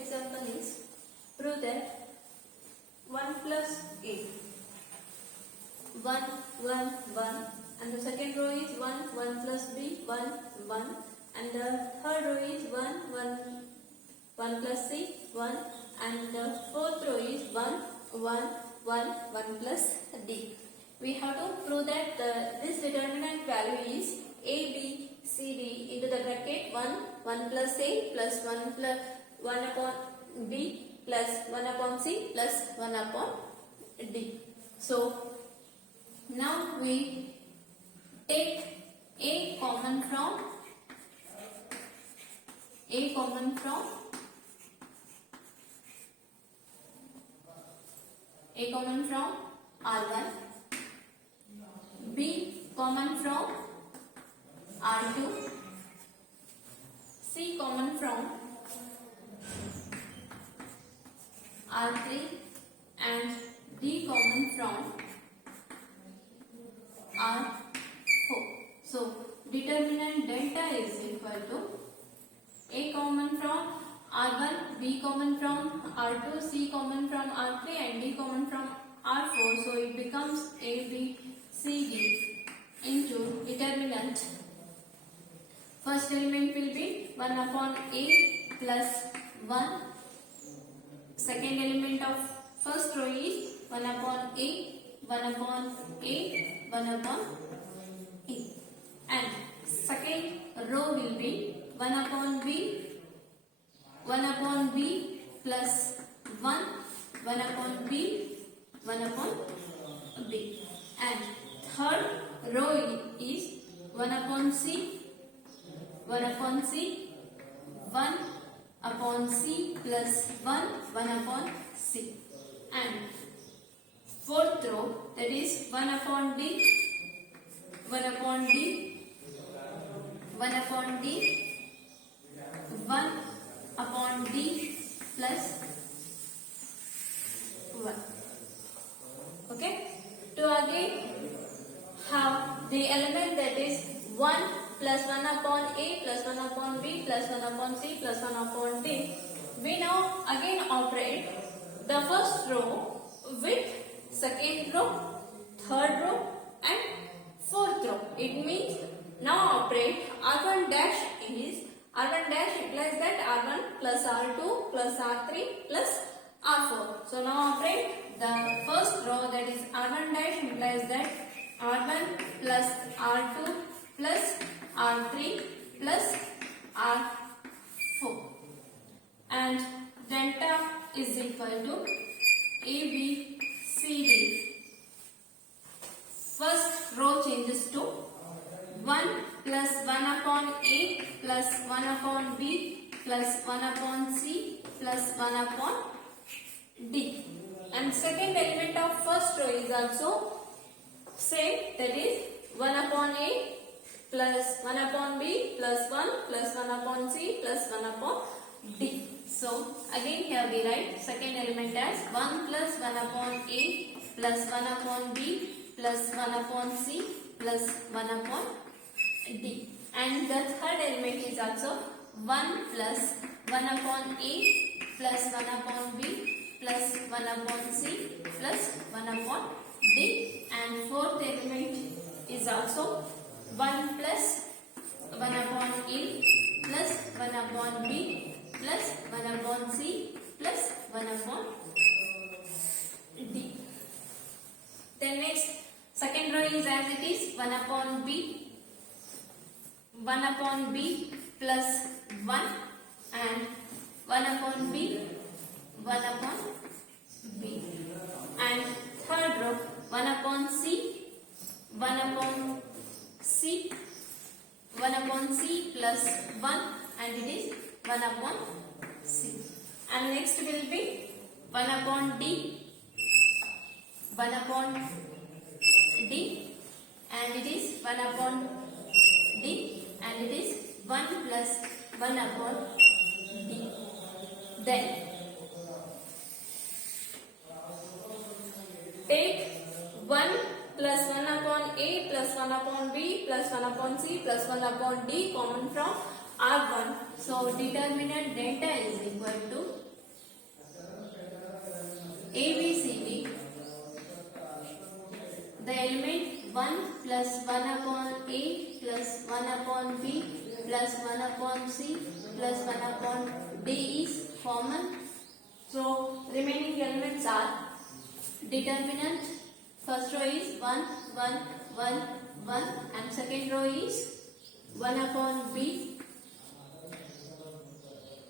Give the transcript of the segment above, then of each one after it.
example is prove that 1 plus a 1 1 1 and the second row is 1 1 plus b 1 1 and the third row is 1 1 1 plus c 1 and the fourth row is 1 1 1 1 plus d. We have to prove that this determinant value is a b c d into the bracket 1 1 plus a plus 1 plus 1 upon b plus 1 upon c plus 1 upon d. So now we take a common from R1, B common from R2, C common from R3 and D common from R4. So determinant delta is equal to A common from R1, B common from R2, C common from R3 and D common from R4. So it becomes A, B, C, D into determinant. First element will be 1 upon A plus 1. Second element of first row is 1 upon A, 1 upon A, 1 upon A. And second row will be 1 upon B, 1 upon B plus 1, 1 upon B, 1 upon B. And third row is 1 upon C, 1 upon C, 1 upon C plus 1, 1 upon C. And fourth row, that is 1 upon D, 1 upon D, 1 upon D, 1 upon D plus 1. Okay? To again have the element that is 1 plus 1 upon A plus 1 upon B plus 1 upon C plus 1 upon D, we now again operate the first row with second row, third row and fourth row. It means now operate R1 dash is R1 dash implies that R1 plus R2 plus R3 plus R4. So now operate the first row, that is R1 dash implies that R1 plus R2 plus R3 plus R4 and delta is equal to A, B, C, D. First row changes to 1 plus 1 upon A plus 1 upon B plus 1 upon C plus 1 upon D. And second element of first row is also same, that is 1 upon A plus 1 upon B plus 1 plus 1 upon C plus 1 upon D. So again here we write second element as 1 plus 1 upon A plus 1 upon B plus 1 upon C plus 1 upon D. And the third element is also 1 plus 1 upon A plus 1 upon B plus 1 upon C plus 1 upon D. And fourth element is also 1 plus 1 upon A plus 1 upon B plus 1 upon C plus 1 upon D. Then next second row is as it is 1 upon B, 1 upon B plus 1 and 1 upon B, 1 upon B. And third row 1 upon C, 1 upon C, 1 upon C plus 1 and it is 1 upon C. And next will be 1 upon D, 1 upon D and it is 1 upon D and it is 1 plus 1 upon D. Then take 1 plus 1 upon A plus 1 upon B plus 1 upon C plus 1 upon D common from R1. So determinant delta is equal to A, B, C, D, the element 1 plus 1 upon A plus 1 upon B plus 1 upon C plus 1 upon D is common. So remaining elements are determinant. First row is 1, 1, 1, 1 and second row is 1 upon B,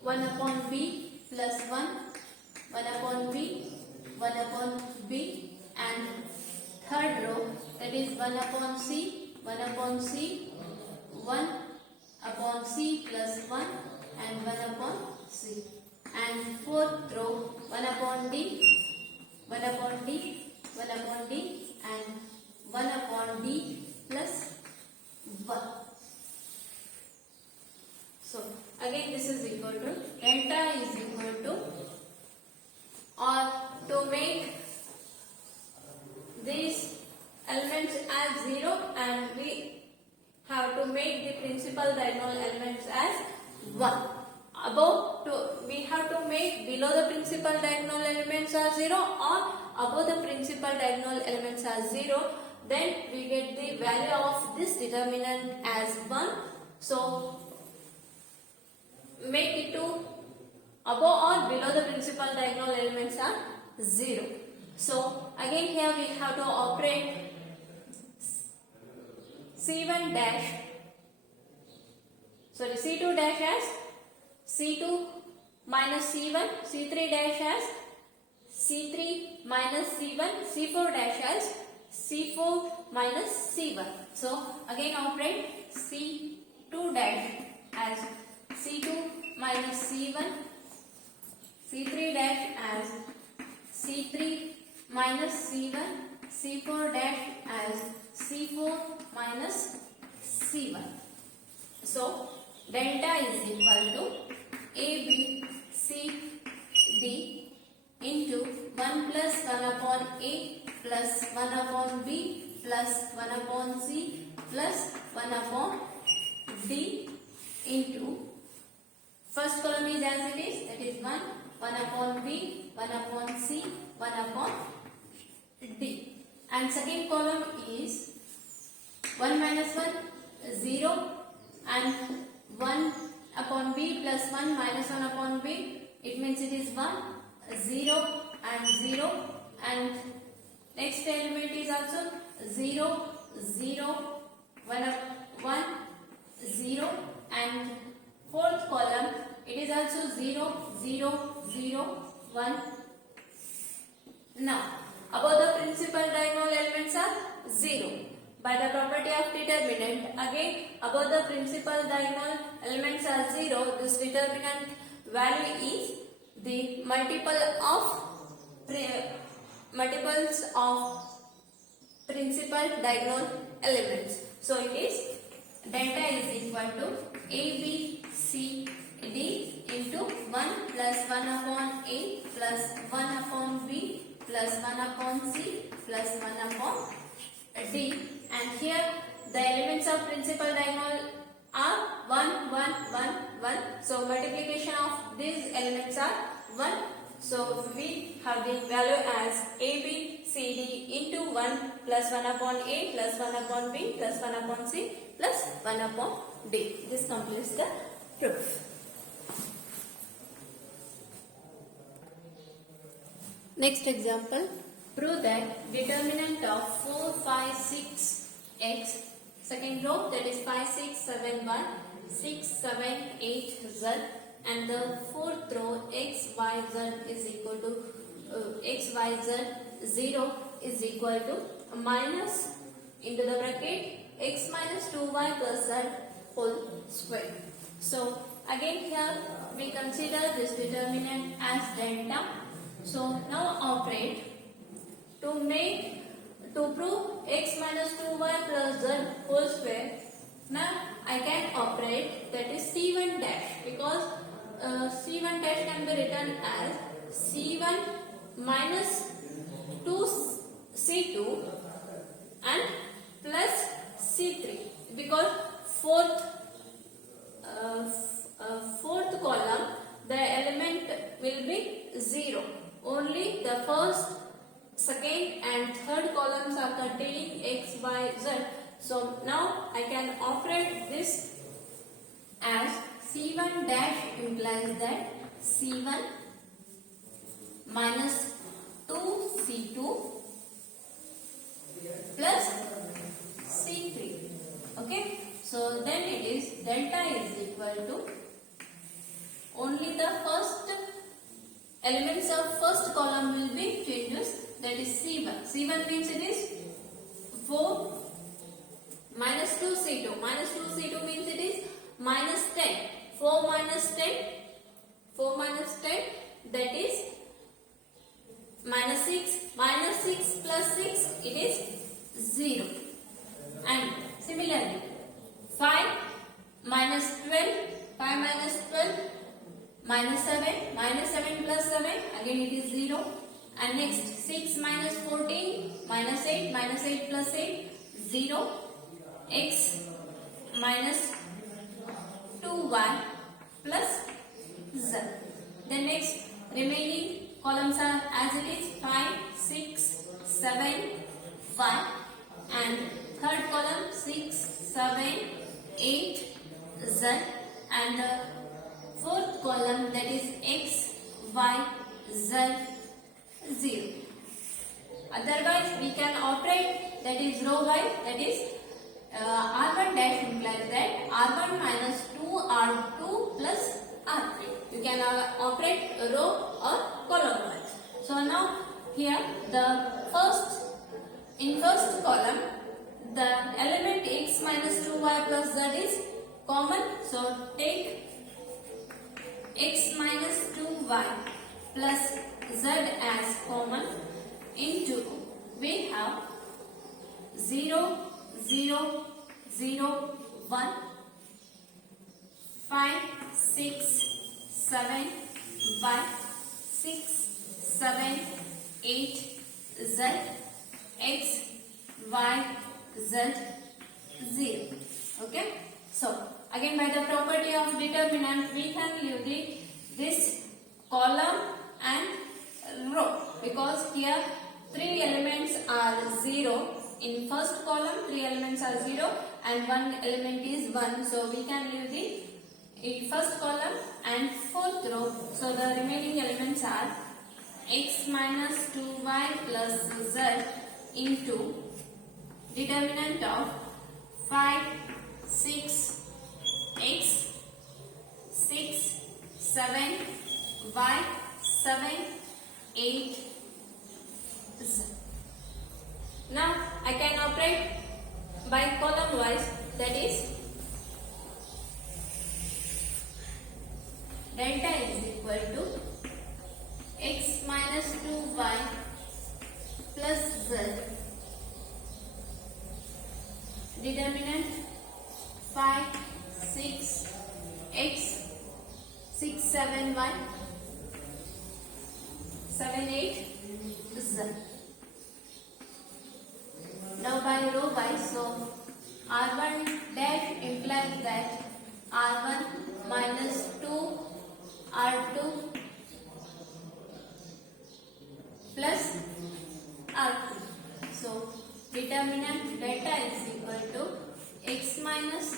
1 upon B plus 1, 1 upon B, 1 upon B and third row that is 1 upon C, 1 upon C, 1 upon C plus 1 and 1 upon C. And fourth row 1 upon D, 1 upon D, 1 upon D and 1 upon D plus 1. So again this is equal to delta is equal to, or to make these elements as 0 and we have to make the principal diagonal elements as 1. We have to make below the principal diagonal elements are 0 or above the principal diagonal elements are 0. Then we get the value of this determinant as 1. So make it to above or below the principal diagonal elements are 0. So again here we have to operate C1 dash, sorry C2 dash as C2 minus C1, C3 dash as C3 minus C1, C4 dash as C4 minus C1. So again operate C2 dash as C2 minus C1, C3 dash as C3 minus C1, C4 dash as C4 minus C1. So delta is equal to A, B, C, D into 1 plus 1 upon A plus 1 upon B plus 1 upon C plus 1 upon D into first column is as it is, that is 1, 1 upon B, 1 upon C, 1 upon D. And second column is 1 minus 1, 0 and 1 upon B plus 1 minus 1 upon B. It means it is 1, 0 and 0 and next element is also 0, 0, 1, 1, 0 and fourth column it is also 0, 0, 0, 1. Now above the principal diagonal elements are 0. By the property of determinant, again above the principal diagonal elements are 0, this determinant value is the multiples of principal diagonal elements. So it is delta is equal to A, B, C, D into 1 plus 1 upon A plus 1 upon B plus 1 upon C plus 1 upon D. And here the elements of principal diagonal are 1, 1, 1, 1. So multiplication of these elements are 1. So we have the value as A, B, C, D into 1 plus 1 upon A plus 1 upon B plus 1 upon C plus 1 upon D. This completes the proof. Next example. Prove that determinant of 4, 5, 6, x, second row that is 5, 6, 7, 1, 6, 7, 8, z and the fourth row x, y, z is equal to x, y, z 0 is equal to minus into the bracket x minus 2y plus z whole square. So again here we consider this determinant as delta. So now operate to prove x minus 2y plus z whole square. Now I can operate that is C1 dash, because C1 dash can be written as C1 minus 2C2 and plus C3, because fourth column the element will be 0. Only the first pertaining x, y, z. So now I can operate this as C1 dash implies that C1 minus 2C2 plus C3. Okay. So then it is delta is equal to only the first elements of first column will be changes, that is C1. C1 means it is 4 minus 2C2. Minus 2C2 means it is minus 10. 4 minus 10. 4 minus 10, that is minus 6. Minus 6 plus 6, it is 0. And similarly 5 minus 12. 5 minus 12 minus 7. Minus 7 plus 7, again it is 0. And next 6 minus 14 minus 8. Minus 8 plus 8, 0. X minus 2y plus z. The next remaining columns are as it is 5, 6, 7, 5, and third column 6, 7, 8, z, and the fourth column, that is x, y, z, 0. Otherwise we can operate, that is row wise, that is R1 dash implies that R1 minus 2R2 plus R3. You can operate row or column wise. So now here in first column the element x minus 2y plus z is common. So take x minus 2y plus z as common into, we have 0, 0, 0, 1, 5, 6, 7, 5, 6, 7, 8, z, x, y, z, 0. Okay. So again by the property of determinant we can leave this column and row, because here 3 elements are 0. In first column 3 elements are 0 and 1 element is 1. So we can leave in first column and fourth row. So the remaining elements are x minus 2y plus z into determinant of 5, 6, x, 6, 7, y, 7, 8, z. Now I can operate by column wise, that is delta is equal to x minus 2y plus z, determinant 5, 6, x, 6, 7, y, 7, 8, z. Now by row wise, so R1 dash implies that R1 minus 2 R2 plus R3. So determinant delta is equal to x minus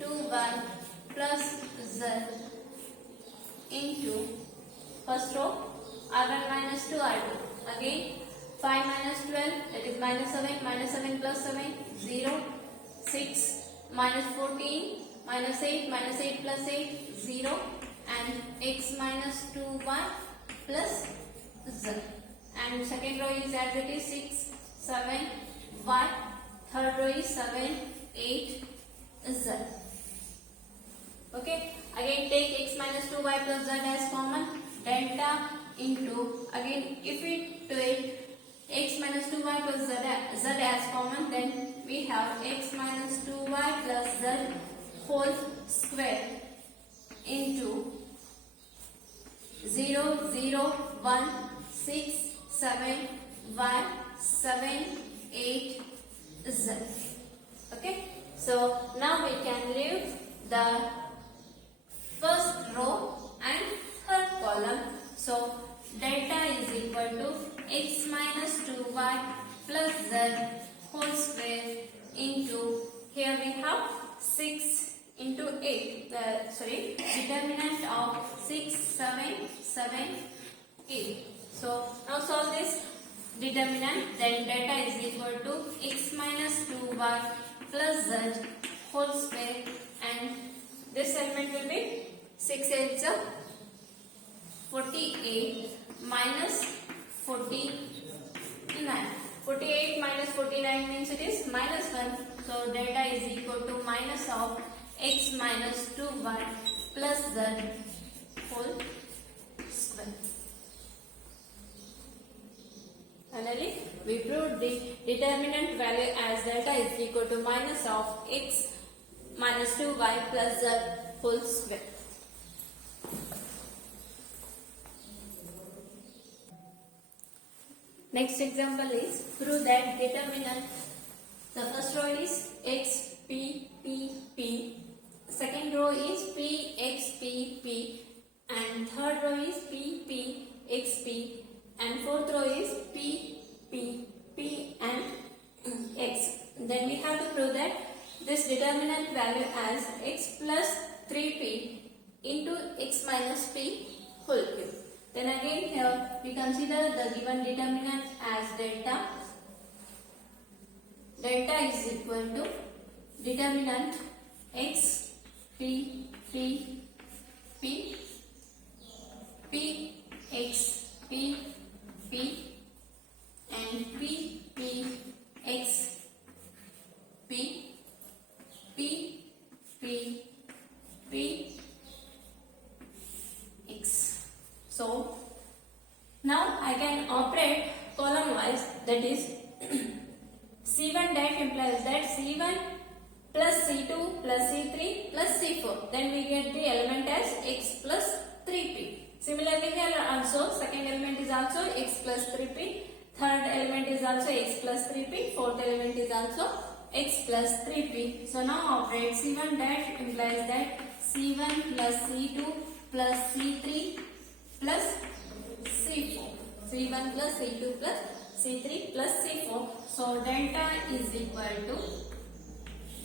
2y plus z into first row R1 minus 2 R2. Again 5 minus 12, that is minus 7 plus 7, 0, 6 minus 14, minus 8 plus 8, 0, and x minus 2y plus z. And second row is as it is 6, 7, y, third row is 7, 8, z. Okay, again take x minus 2y plus z as common, delta into, again if we take x minus 2y plus z as common, then we have x minus 2y plus z whole square into 0, 0, 1, 6, 7, y, 7, 8, z. Okay. So now we can leave the first row and third column. So delta is equal to x minus 2y plus z square into, here we have 6 into 8, determinant of 6, 7, 7, 8. So now solve this determinant, then delta is equal to x minus 2y plus z whole square, and this element will be 6 8s are 48 minus 49. 48 minus 49 means it is minus 1. So delta is equal to minus of x minus 2y plus z whole square. Finally, we proved the determinant value as delta is equal to minus of x minus 2y plus z whole square. Next example is prove that determinant. The first row is x, p, p, p. Second row is p, x, p, p. And third row is p, p, x, p. And fourth row is p, p, p and x. Then we have to prove that this determinant value as x plus 3p into x minus p whole cube. Then again here we consider the given determinant as delta. Delta is equal to determinant x, p, p, p, p, x, p, p and p, p, x, p, p, p, p, x. So now I can operate column wise, that is C1 dash implies that C1 plus C2 plus C3 plus C4. Then we get the element as x plus 3p. Similarly here also second element is also x plus 3p. Third element is also x plus 3p. Fourth element is also x plus 3p. So now operate C1 dash implies that C1 plus C2 plus C3 plus C4. C1 plus C2 plus C3 plus C4. So delta is equal to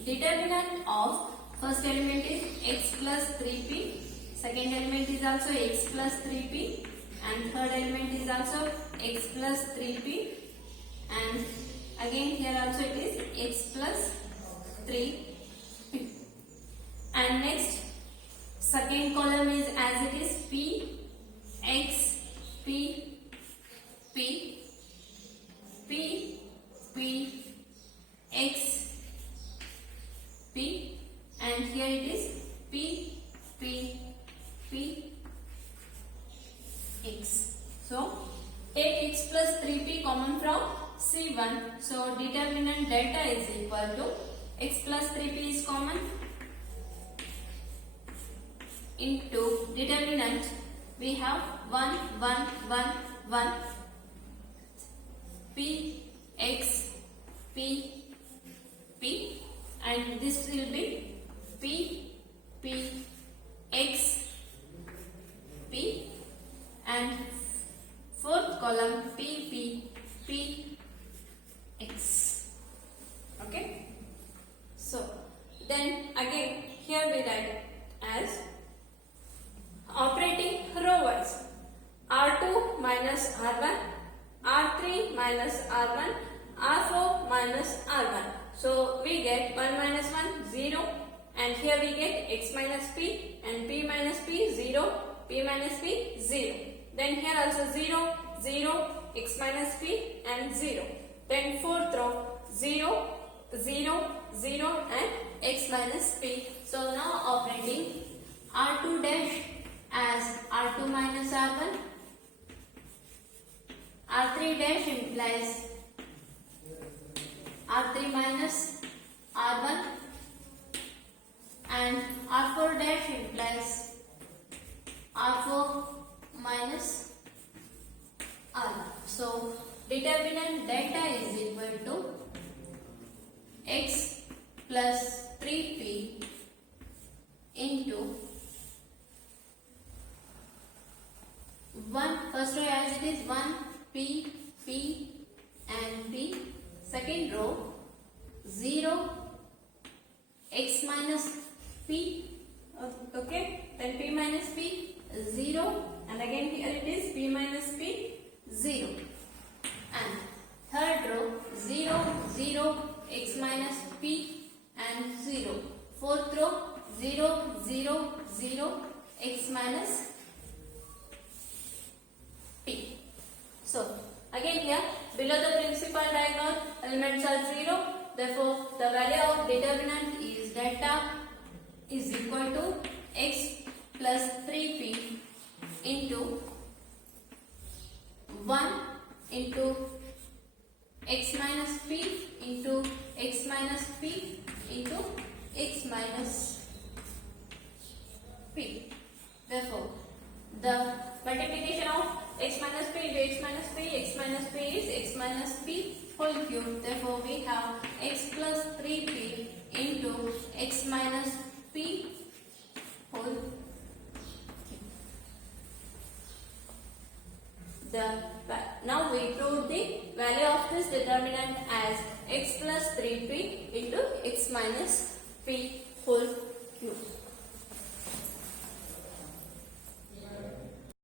determinant of first element is x plus 3p. Second element is also x plus 3p. And third element is also x plus 3p. And again here also it is x plus 3p. And next second column is as it is p, x, p, p, p, p, x, p, and here it is p, p, p, x. So take x plus 3p common from C1. So determinant delta is equal to x plus 3p is common into determinant. We have 1, 1, 1, 1, p, x, p, p, and this will be p, p, x, p, and fourth column p, p, p, x. Okay. So then again here we write as operating row wise. R2 minus R1, R3 minus R1, R4 minus R1. So we get 1 minus 1, 0, and here we get x minus p and p minus p, 0, p minus p, 0. Then here also 0, 0, x minus p and 0. Then fourth row 0, 0, 0 and x minus p. So now operating R2 dash as R2 minus R1, R3 dash implies R3 minus R1 and R4 dash implies R4 minus R1. So determinant delta is equal to x plus 3p into 1, first row as it is 1, p, p and p. Second row 0 x minus p. Okay, then p minus p 0, and again here it is p minus p 0. And third row 0 0 x minus p and 0. Fourth row 0 0 0 x minus p. So again here below the principal diagonal elements are 0. Therefore the value of determinant is delta is equal to x plus 3p into 1 into x minus p into x minus p into x minus p. Therefore the multiplication of x minus p into x minus p is x minus p whole cube. Therefore we have x plus 3p into x minus p whole cube. Now we prove the value of this determinant as x plus 3p into x minus p whole cube.